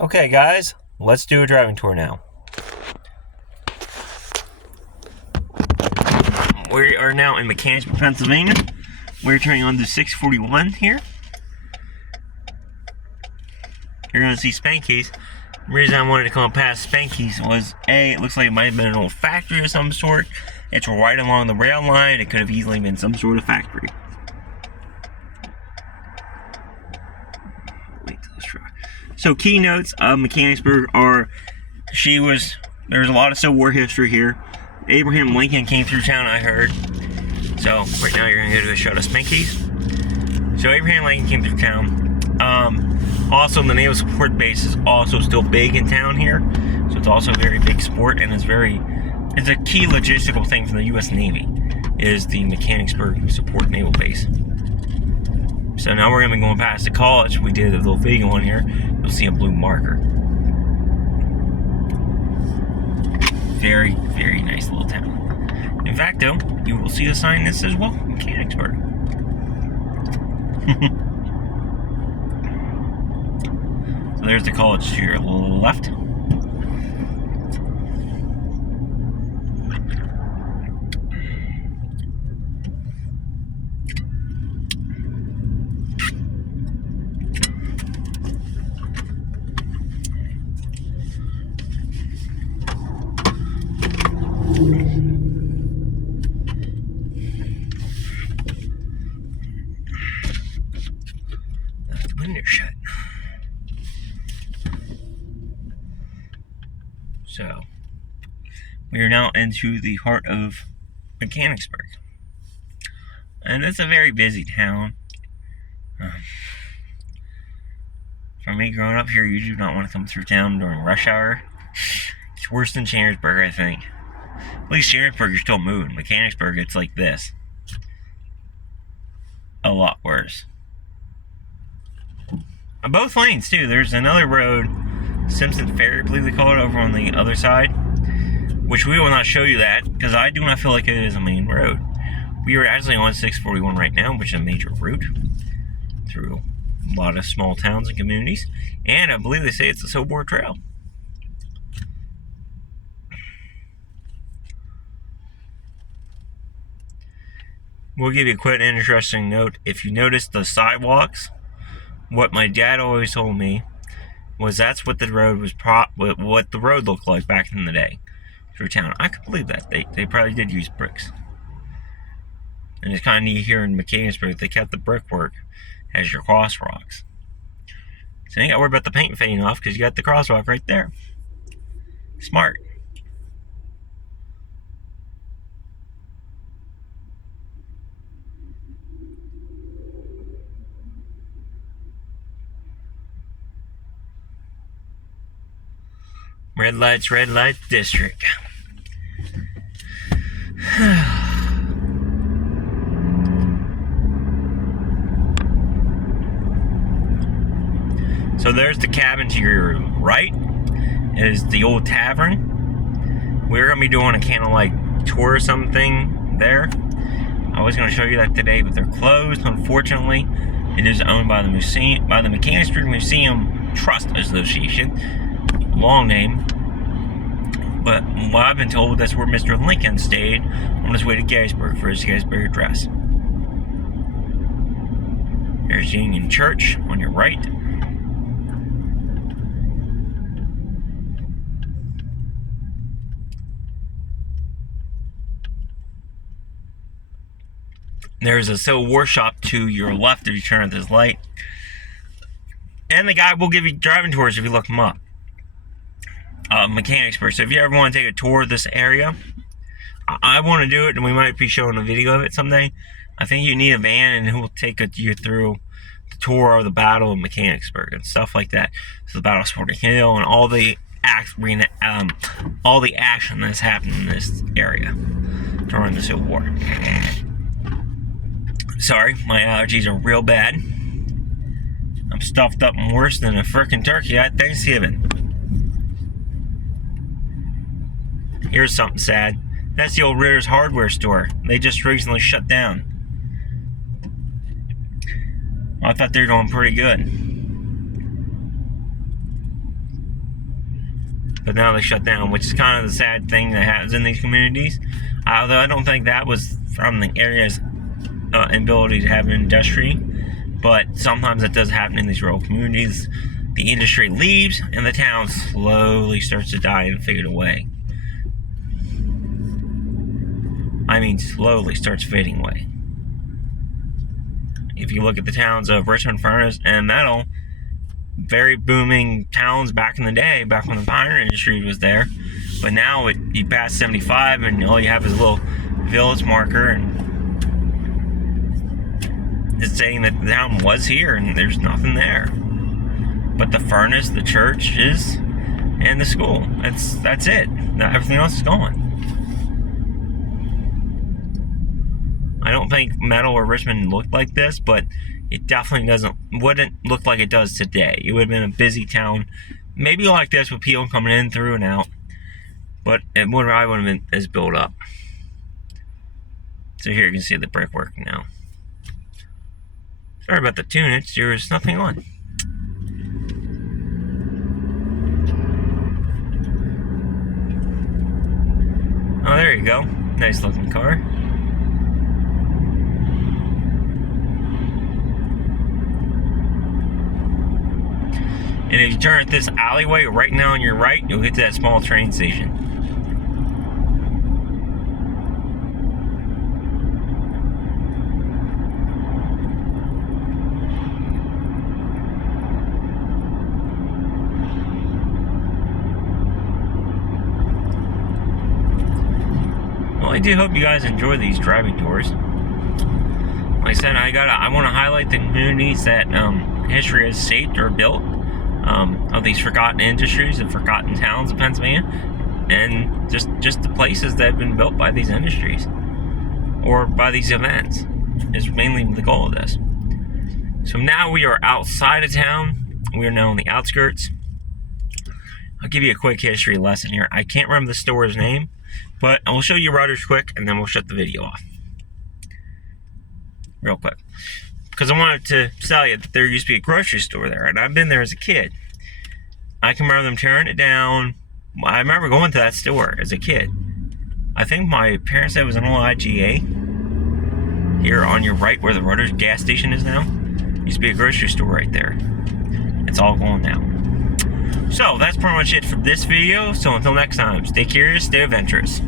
Okay, guys, let's do a driving tour now. We are now in Mechanicsburg, Pennsylvania. We're turning on the 641 here. You're going to see Spanky's. The reason I wanted to come past Spanky's was, A, it looks like it might have been an old factory of some sort. It's right along the rail line. It could have easily been some sort of factory. Wait till this truck. So keynotes of Mechanicsburg are, there's a lot of Civil War history here. Abraham Lincoln came through town, I heard. So right now you're going to go to a show to Spanky's. So Abraham Lincoln came through town. Also, the Naval Support Base is also still big in town here. So it's also a very big sport, and it's a key logistical thing for the U.S. Navy, is the Mechanicsburg Support Naval Base. So now we're going to be going past the college. We did a little video on here. You'll see a blue marker. Very, very nice little town. In fact, though, you will see a sign that says, "Welcome, Mechanicsburg." So there's the college to your left. The window shut. So, we are now into the heart of Mechanicsburg. And it's a very busy town. For me, growing up here, you do not want to come through town during rush hour. It's worse than Chambersburg, I think. At least Chambersburg, you're still moving. Mechanicsburg, it's like this. A lot worse. On both lanes, too. There's another road, Simpson Ferry, I believe they call it, over on the other side, which we will not show you that, because I do not feel like it is a main road. We are actually on 641 right now, which is a major route through a lot of small towns and communities, and I believe they say it's a Civil War trail. We'll give you a quick interesting note. If you notice the sidewalks, what my dad always told me was that's what the road was what the road looked like back in the day through town. I could believe that. They probably did use bricks. And it's kind of neat here in Mechanicsburg, they kept the brickwork as your crosswalks. So you ain't got to worry about the paint fading off because you got the crosswalk right there. Smart. Red light district. So there's the cabin to your right. It is the old tavern. We're going to be doing a candlelight tour or something there. I was going to show you that today, but they're closed, unfortunately. It is owned by the Mechanicsburg Museum Trust Association. Long name. But what I've been told, that's where Mr. Lincoln stayed on his way to Gettysburg for his Gettysburg address. There's Union Church on your right. There's a Civil War shop to your left if you turn at this light. And the guy will give you driving tours if you look him up. Mechanicsburg. So if you ever want to take a tour of this area, I want to do it, and we might be showing a video of it someday. I think you need a van, and who will take you through the tour of the Battle of Mechanicsburg and stuff like that. So the Battle of Sporting Hill and all the action that's happened in this area during the Civil War. Sorry, my allergies are real bad. I'm stuffed up worse than a frickin' turkey at Thanksgiving. Here's something sad. That's the old Ritter's hardware store. They just recently shut down. I thought they were doing pretty good. but now they shut down, which is kind of the sad thing that happens in these communities. Although I don't think that was from the area's ability to have an industry, but sometimes it does happen in these rural communities. The industry leaves and the town slowly starts to die and fade away. I mean, slowly starts fading away. If you look at the towns of Richmond, Furnace, and Metal, very booming towns back in the day, back when the iron industry was there. But now you pass 75 and all you have is a little village marker, and it's saying that the town was here and there's nothing there. But the furnace, the churches, and the school, that's it. Now everything else is gone. I don't think Metal or Richmond looked like this, but it definitely wouldn't look like it does today. It would have been a busy town, maybe like this with people coming in, through, and out, but it wouldn't have been as built up. So here you can see the brickwork now. Sorry about the tunage, there's nothing on. Oh, there you go. Nice looking car. And if you turn at this alleyway right now on your right, you'll get to that small train station. Well, I do hope you guys enjoy these driving tours. Like I said, I want to highlight the communities that history has shaped or built. Of these forgotten industries and forgotten towns of Pennsylvania, and just the places that have been built by these industries or by these events is mainly the goal of this. So now we are outside of town. We are now on the outskirts. I'll give you a quick history lesson here. I can't remember the store's name, but I will show you Rogers quick, and then we'll shut the video off real quick. Because I wanted to tell you that there used to be a grocery store there, and I've been there as a kid. I can remember them tearing it down. I remember going to that store as a kid. I think my parents said it was an old IGA. Here on your right, where the Rogers gas station is now, used to be a grocery store right there. It's all gone now. So, that's pretty much it for this video. So, until next time, stay curious, stay adventurous.